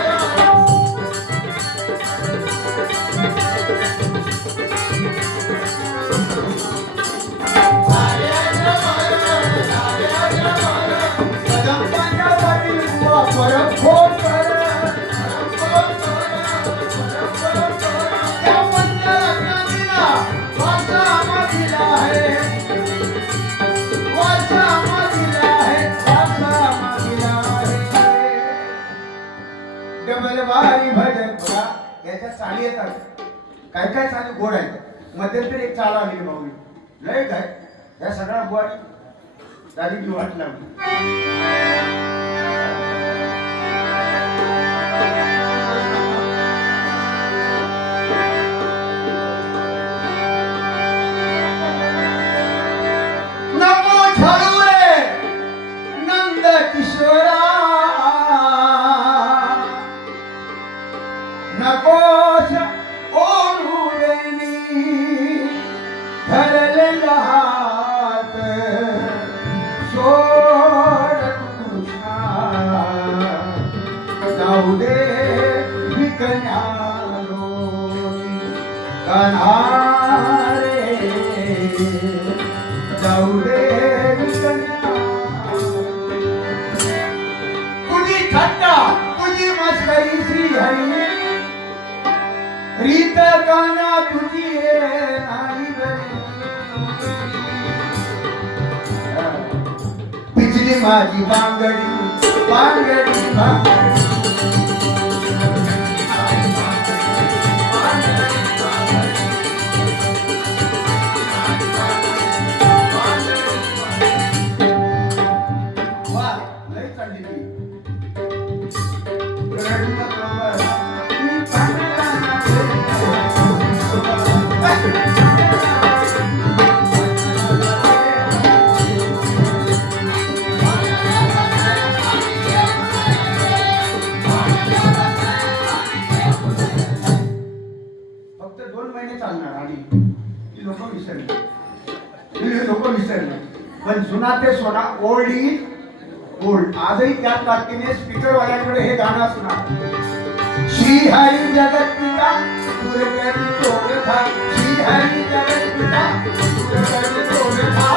डबल बारी भजन बघा याच्या चाली येतात काय काय चाली गोड आहेत मध्यंतरी एक चाल आली भाऊ लय काय या सगळ्या बुवारी झाली की वाट लागली नको ठरू रे नंद किशोरा नकोश ओढू देनी धरले हात सोड कृष्णा जाऊ दे विकण्यालो कन्हारे जाऊ दे विकण्या तुझी थट्टा तुझी मस्करी श्री हरी रीत गाना तुझी नाही बरी पिछली माझी बांगडी बांगडी बांगडी वा लय चालली फक्त 2 महिने चालणार आणि ही लोक विसरले पण जुना ते सोना ओल्ड इज गोल्ड आजही त्याच ताकदीने स्पीकर वाल्यांकडे हे गाणं असणार श्री हरी जगत पिता तुरे करी तोरे था श्री हरी जगत पिता तुरे करी तोरे था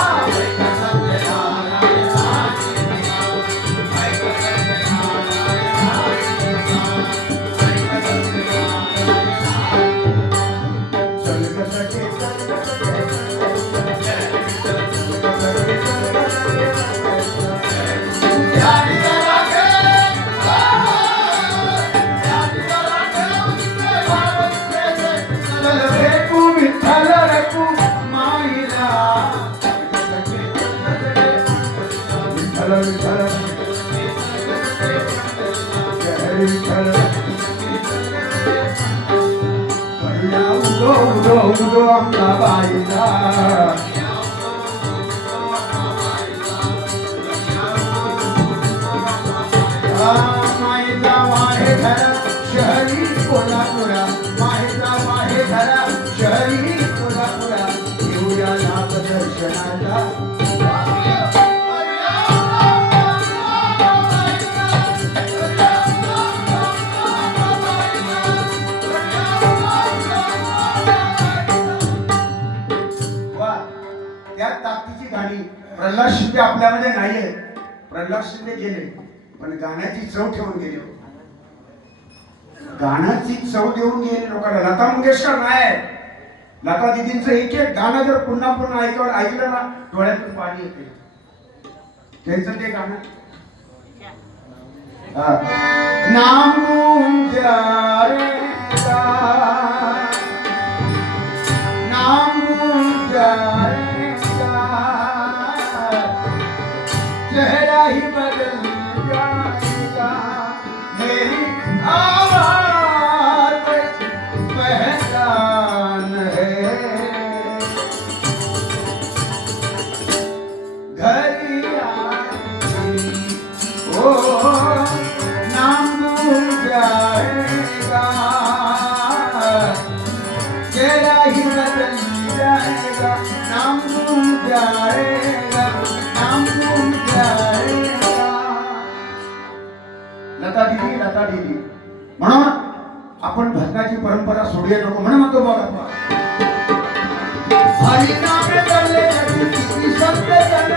उदो आमचा बाईला माईचा माहे धरा शहरी कोल्हापुरा माहीचा माहे धरा शहरी कोल्हापुरा येऊया नाथ दर्शनाला त्या ताकदीची गाणी प्रल्हाद शिंदे आपल्यामध्ये नाहीये प्रल्हाद शिंदे गेले पण गाण्याची चव ठेवून गेले गाण्याची चव देऊन गेले लोकांना लता मंगेशकर नाही लता दिदींचं एक एक गाणं जर पुन्हा पुन्हा ऐकलं ना डोळ्यातून पाणी येते. त्यांचं ते गाणं नाम जाएगा नाम जाएगा चेहरा ही बदल जाएगा मेरी आवाज पहचान है घर आई ओ नाम भूल जाएगा चेहरा ही बदल जाएगा नाम भूल जाएगा नाम भूल जाएगा. लता दीदी म्हणून आपण भजनाची परंपरा सोडूया नको म्हणून म्हणतो बघा हरी नाम करले किती संत जन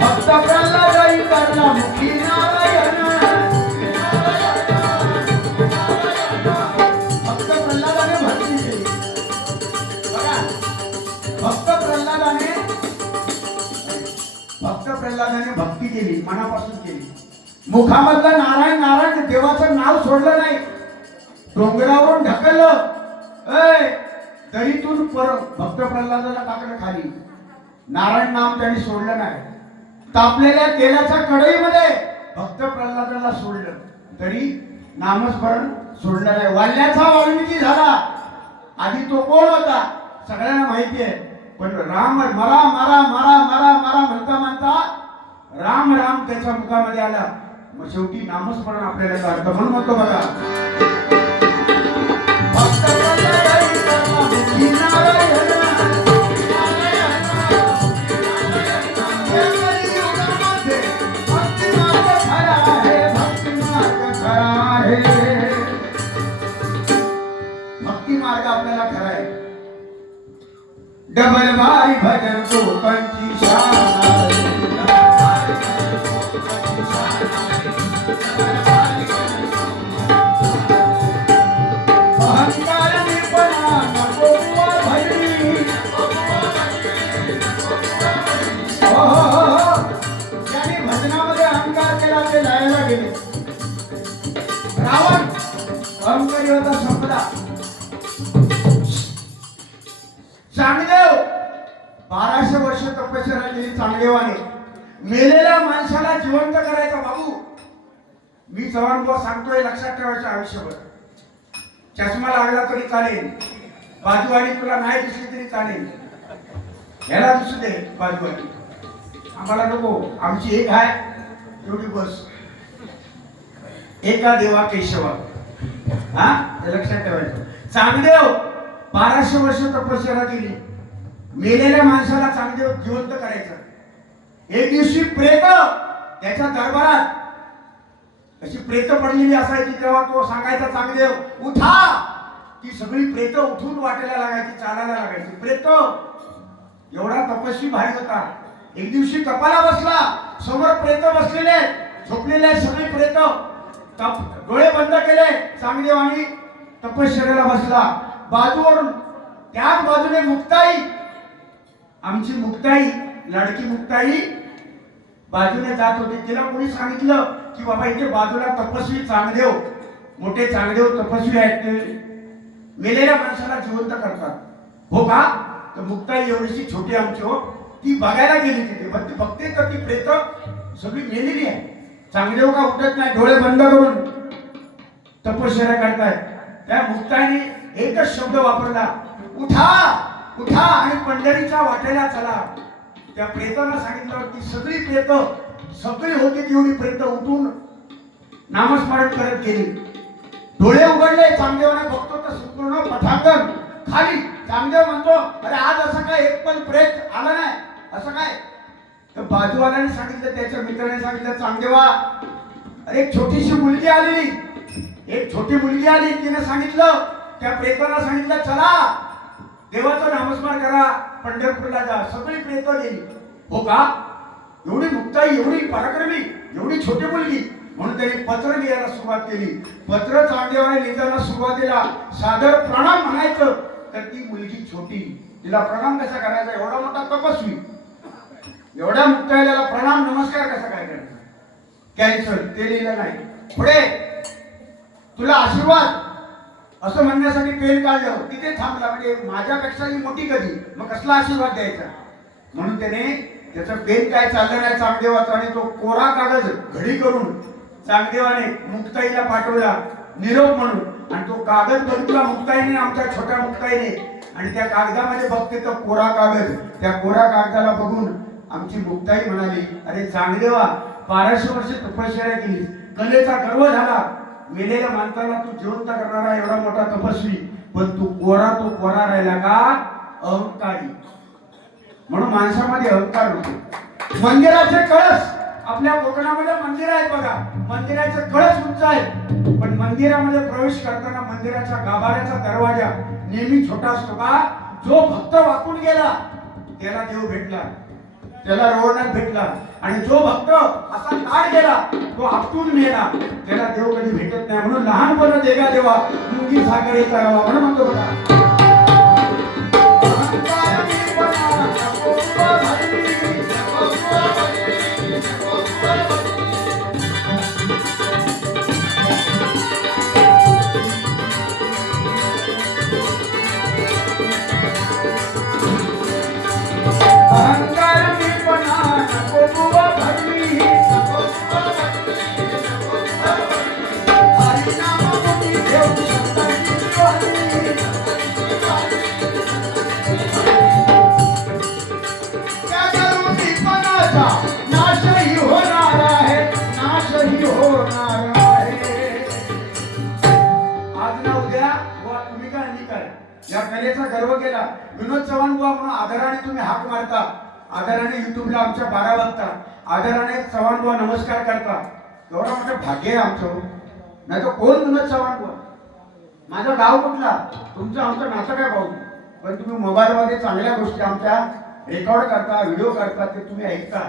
भक्त प्रल्हादाई करला मुखी नारायण भक्त प्रल्हादाने भक्ती केली बघा भक्त प्रल्हादाने भक्ती केली मनापासून केली. मुखामधलं नारायण नारायण देवाचं नाव सोडलं नाही. डोंगरावरून ढकललं दरीतून भक्त प्रल्हादाला टाकलं खाली. नारायण नाम त्यांनी सोडलं नाही. तापलेल्या तेलाच्या कढईमध्ये भक्त प्रल्हादाला सोडलं तरी नामस्मरण सोडलं नाही. वाल्याचा वाल्मिकी झाला. आधी तो कोण होता सगळ्यांना माहिती आहे. पण राम मरा मरा मरा मरा मरा म्हणता म्हणता राम राम त्याच्या मुखामध्ये आला. मग शेवटी नामस्मरण आपल्याला अर्थ म्हणून म्हणतो बघा भक्त प्रल्हादाई करला मुखी नारायण भक्ती मार्ग आपल्याला खरा आहे. डबल भारी भजन कोकणची शान अहंकार निर्पणा नको भजनी ज्यांनी भजनामध्ये अहंकार केला ते जायला गेले. रावण अहंकारी होता संपला. चांगदेव 1200 वर्ष तपश्चर्या केली चांगदेवाने. मेलेल्या माणसाला जिवंत करायचा. बाबू मी चव्हाण भाऊ सांगतोय लक्षात ठेवायचं आयुष्यभर. चष्मा लागला तरी चालेल बाजूवाली तुला नाही दिसली तरी चालेल ह्याला दिसू दे बाजूवाली आम्हाला नको. आमची एक आहे एवढी बस एका देवा केशवा हा हे लक्षात ठेवायचं. चांगदेव 1200 वर्ष तपश्चर्या केली. मेलेल्या माणसाला चांगदेव जिवंत करायचं. एक दिवशी प्रेत त्याच्या दरबारात अशी प्रेत पडलेली असायची तेव्हा तो सांगायचा चांगदेव उठा. ती सगळी प्रेत उठून वाटायला लागायची चालायला लागायची. प्रेत एवढा तपस्वी भाई होता. एक दिवशी कपाला बसला. समोर प्रेत बसलेले झोपलेले सगळी प्रेत. डोळे बंद केले. चांगदेवानी तपश्चर्याला बसला. बाजूवरून त्याच बाजूने मुक्ताई आमची मुक्ताई लाडकी मुक्ताई बाजूने जात होती. तिला कोणी सांगितलं की बाबा इथे बाजूला तपस्वी चांगदेव मोठे चांगदेव तपस्वी आहेत ते मेलेल्या माणसाला जिवंत करतात. हो का? तर मुक्ताई एवढीशी छोटी आमची हो ती बघायला गेली तिथे. बघते तर ती प्रेत सगळी मेलेली आहे. चांगदेव का उठत नाही. डोळे बंद करून तपश्चर्या करतायत. त्या मुक्ताईने एकच शब्द वापरला उठा उठा आणि पंढरीच्या वाटेला चला. त्या प्रेताला सांगितलं की सगळी प्रेत सगळी होती तेवढी प्रेत उठून नामस्मरण करत गेली. डोळे उघडले. चांगदेवाने बघतो तर संपूर्ण पटांगण खाली. चांगदेव म्हणतो अरे आज असं काय एक पण प्रेत आलं नाही असं काय. तर बाजूवाल्याने सांगितलं त्याच्या मित्राने सांगितलं चांगदेवा अरे एक छोटीशी मुलगी आली. एक छोटी मुलगी आली. तिने सांगितलं त्या प्रेताला सांगितलं चला देवाचं नामस्मरण करा पंढरपूरला जा. सगळी प्रेत गेली. हो का? एवढी मुक्ताई एवढी पराक्रमी एवढी छोटी मुलगी म्हणून त्यांनी पत्र लिहायला सुरुवात केली. पत्र चांगदेवाने लिहिताना सुरुवातीला सादर प्रणाम म्हणायचं, तर ती मुलगी छोटी, तिला प्रणाम कसा करायचा? एवढा मोठा तपस्वी, एवढ्या मुक्ताईला प्रणाम नमस्कार कसा काय करायचा? कॅन्सल, ते लिहिलं नाही. पुढे तुला आशीर्वाद असं म्हणण्यासाठी पेन काढलं, तिथे थांबला. म्हणजे माझ्यापेक्षा ही मोठी कधी, मग कसला आशीर्वाद द्यायचा? म्हणून त्याने त्याचं पेन काय चाललं नाही चांगदेवाचा, आणि तो कोरा कागद घडी करून चांगदेवाने मुक्ताईला पाठवला निरोप म्हणून. आणि तो कागद बघितला मुक्ताईने, आमच्या छोट्या मुक्ताईने, आणि त्या कागदामध्ये बघते तर कोरा कागद. त्या कोरा कागदाला बघून आमची मुक्ताई म्हणाली, अरे चांगदेवा, 1200 वर्ष तपश्चर्या केली, कलेचा गर्व झाला, मेलेल्या माणसाला तू जिवंत करणारा एवढा मोठा तपस्वी, पण तू तो कोरा राहिला का? अहंकारी. म्हणून माणसामध्ये अहंकार होतो. मंदिराचे कळस, आपल्या कोकणामध्ये मंदिर आहेत बघा, मंदिराचे कळस उंच आहेत, पण मंदिरामध्ये प्रवेश करताना मंदिराच्या गाभाऱ्याचा दरवाजा नेहमी छोटा असतो का? जो भक्त वाकून गेला त्याला देव भेटला, त्याला रोवण्यात भेटला, आणि जो भक्त असा ताट गेला तो आपटून मेला, त्याला देव कधी भेटत नाही. म्हणून लहानपण देगा देवा, मुंगी सागरे करावा म्हणून म्हणतो बघा. या कलेचा गर्व केला. विनोद चव्हाण बुवा म्हणून आदराने तुम्ही हाक मारता, आदराने युट्यूबला आमच्या 12 बघता, आदराने चव्हाण बुवा नमस्कार करता. एवढं मोठं भाग्य आहे आमचं. नाही तर कोण विनोद चव्हाण बुवा? माझं गाव कुठला? तुमचं आमचं नातं काय भाऊ? पण तुम्ही मोबाईलमध्ये चांगल्या गोष्टी आमच्या रेकॉर्ड करता, व्हिडिओ करता, ते तुम्ही ऐकता,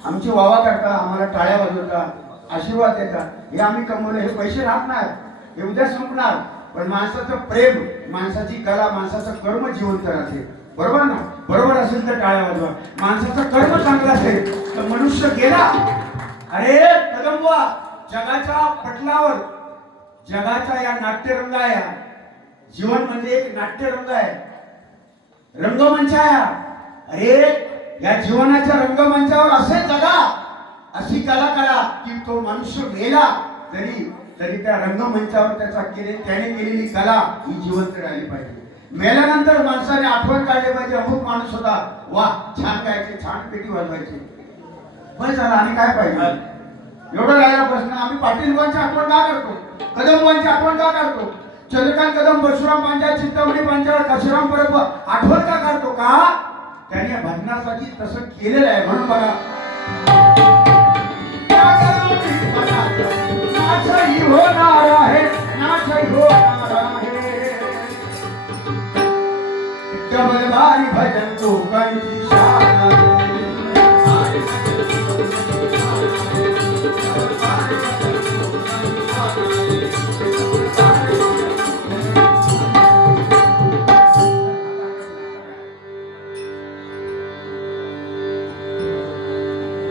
आमची वावा करता, आम्हाला टाळ्या वाजवता, आशीर्वाद देता. हे आम्ही कमवले, हे पैसे राहत नाही, हे उद्या संपणार. पण माणसाचं प्रेम, माणसाची कला, माणसाचं कर्म जिवंत राहते. बरोबर ना? बरोबर असेल तर टाळ्या वाजवा. माणसाचं कर्म चांगलं असेल तर मनुष्य गेला. अरे कदमबुवा, जगाच्या पटलावर, जगाच्या या नाट्यरंग आहे, जीवन म्हणजे एक नाट्यरंग आहे, रंगमंच आहे. अरे या जीवनाच्या रंगमंचावर असे जगा, अशी कला करा की तो मनुष्य गेला तरी त्या रंगमंचावर त्याने केलेली कला ही जिवंत राहिली पाहिजे. मेल्यानंतर माणसाने आठवण काढली पाहिजे, अमुक माणूस होता, वा छान गायचे, छान पेटी वाजवायची, बस झाला. आणि काय पाहिजे? एवढं राहिला प्रश्न. आम्ही पाटीलबांची आठवण का करतो? कदमबांची आठवण का करतो? चंद्रकांत कदम, परशुराम पांचाळ, चिंतामणी पांचाळ, काशीराम परब आठवण का करतो? का त्याने भजनासाठी तसं केलेलं आहे. म्हणून बघा, नाशही होणार आहे, नाशही होणार आहे, जबलबारी भजन तो काहीची शान आहे.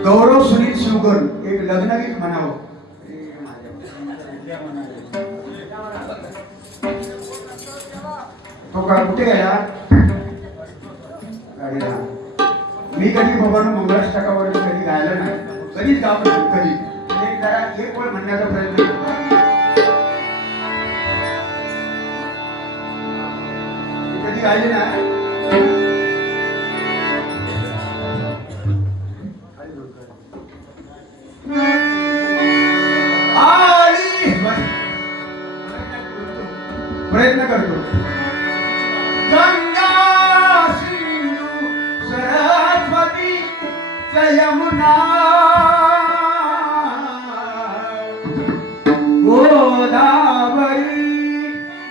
गौरव सुनील शिवगण एक लग्नगीत म्हणावं. तो का कुठे गेला? गाडीला. मी कधी बाबांना मंगळाष्टकावर कधी गायला नाही, कधीच गाव कधी. जरा एक वेळ म्हणण्याचा प्रयत्न करतो. कधी गायले नाही. प्रयत्न करतो. गंगा सिंधू सरस्वती यमुना गोदावरी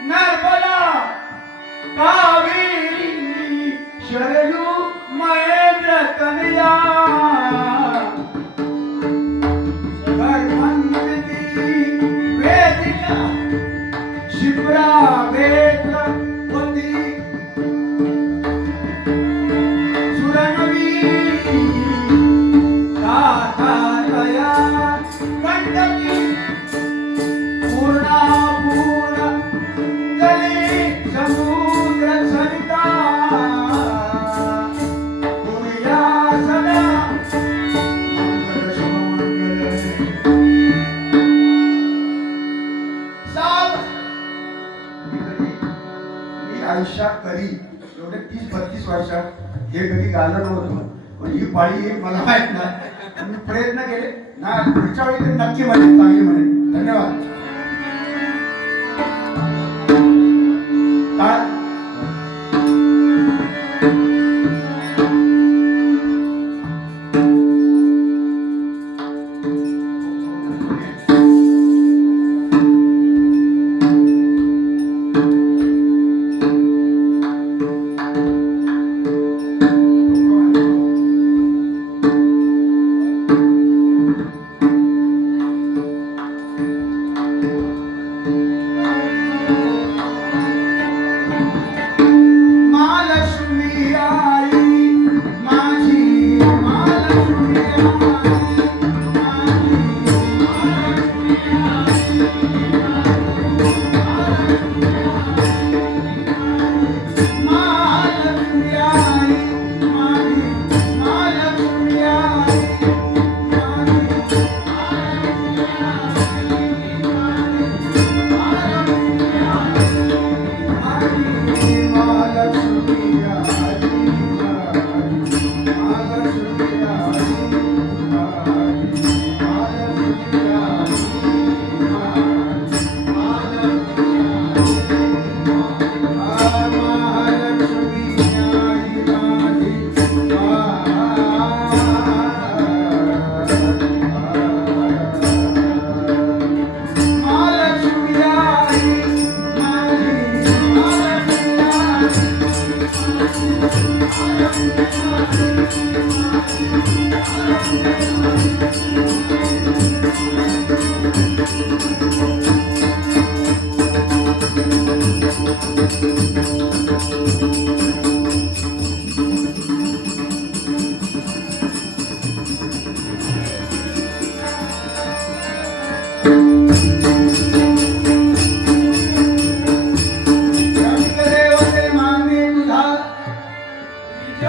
नर्मदा कावेरी शरयू महेंद्र कन्या एवढे 30-32 वर्षात हे कधी गालं नव्हतं. पण ही पाळी एक मला माहित नाही. पण मी प्रयत्न केले ना, पुढच्या वेळी तरी नक्की म्हणेन, चांगली म्हणेन. धन्यवाद. टाळ. महालक्ष्मी आई माझी, महालक्ष्मी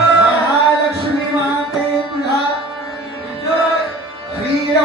महालक्ष्मी माते तुझा वीर